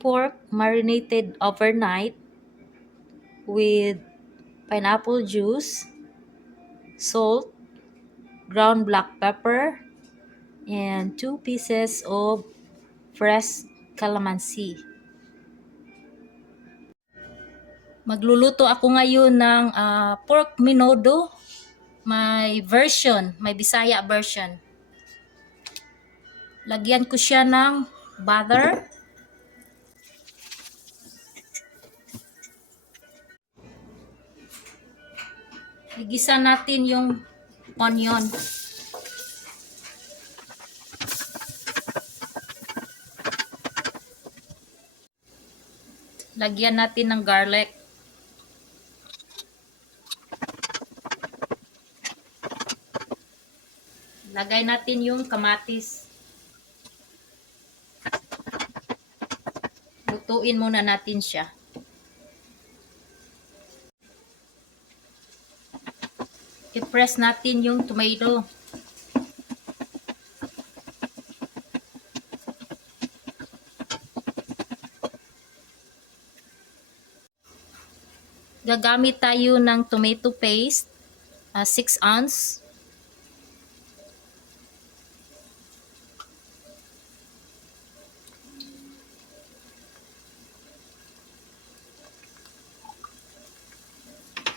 pork marinated overnight with pineapple juice, salt, ground black pepper, and 2 pieces of fresh calamansi. Magluluto ako ngayon ng pork menudo. May Bisaya version. Lagyan ko siya ng butter. Igisa natin yung onion. Lagyan natin ng garlic. Lagay natin yung kamatis. Lutuin muna natin siya. I-press natin yung tomato. Gagamit tayo ng tomato paste, 6 ounce.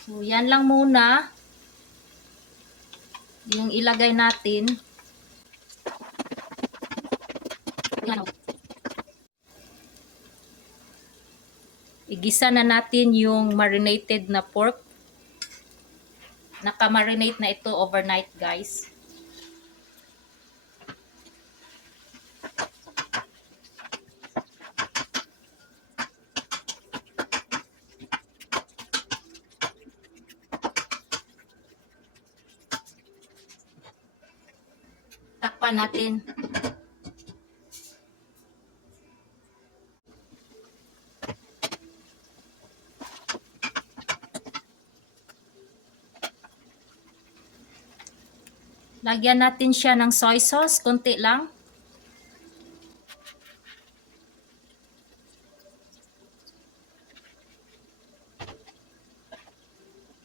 So, yan lang muna yung ilagay natin. Igisa na natin yung marinated na pork. Naka-marinate na ito overnight, guys. Takpan natin. Lagyan natin siya ng soy sauce, konti lang.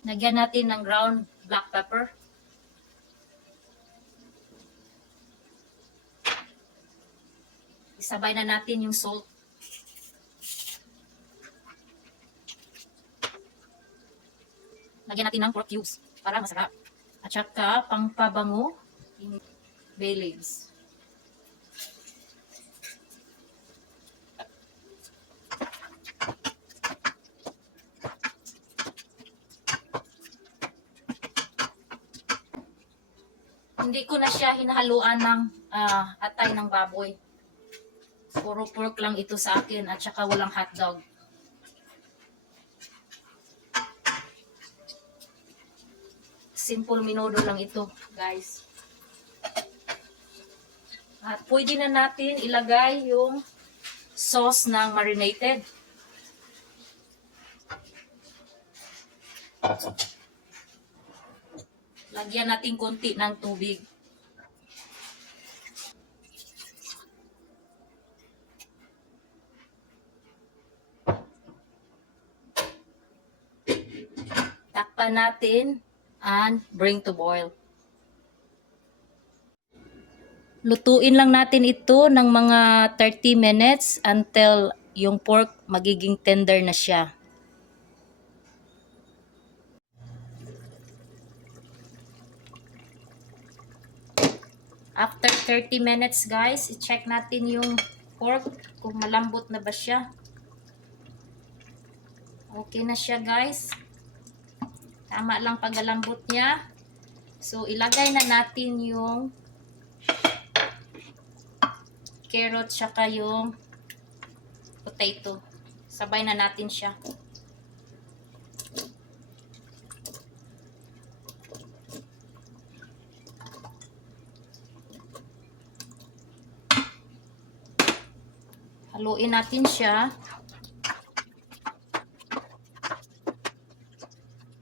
Lagyan natin ng ground black pepper. Isabay na natin yung salt. Lagyan natin ng pork cubes para masarap. At saka pangpabango, bay leaves. Hindi ko na siya hinahaluan ng atay ng baboy. Puro pork lang ito sa akin at saka walang hotdog. Simple menudo lang ito, guys. At pwede na natin ilagay yung sauce ng marinated. Lagyan natin konti ng tubig. Takpan natin and bring to boil. Lutuin lang natin ito ng mga 30 minutes until yung pork magiging tender na siya. After 30 minutes, guys, i-check natin yung pork kung malambot na ba siya. Okay na siya, guys. Tama lang pagkalambot niya. So, ilagay na natin yung carrot saka yung potato. Sabay na natin siya. Haluin natin siya.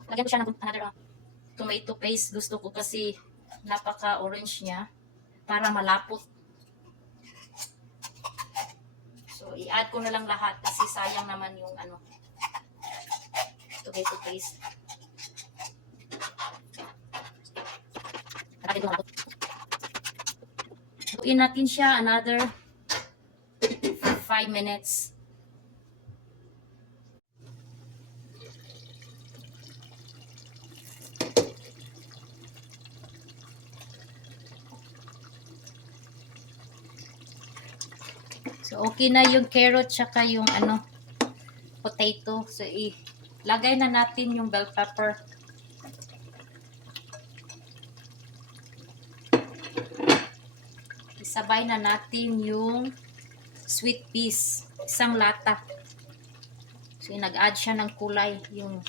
Lagyan ko siya ng another tomato paste. Gusto ko kasi napaka-orange niya para malapot. So, i-add ko na lang lahat kasi sayang naman yung ano, tomato paste. Lutuin natin siya another 5 minutes. So, okay na yung carrot tsaka yung ano, potato. So, ilagay na natin yung bell pepper. Isabay na natin yung sweet peas. Isang lata. So, nag-add siya ng kulay. Yung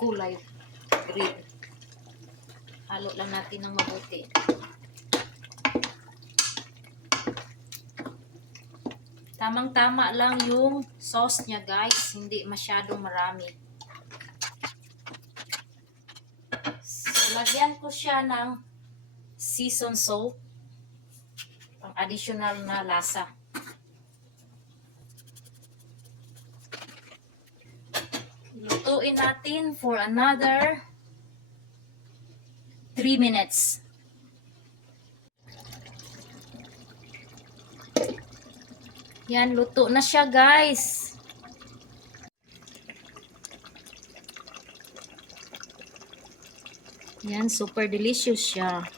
kulay green. Halo lang natin ng mabuti. Tamang-tama lang yung sauce niya, guys. Hindi masyadong marami. So, lagyan ko siya ng seasoned salt. Pang additional na lasa. Lutuin natin for another 3 minutes. Yan, luto na siya, guys. Yan, super delicious siya.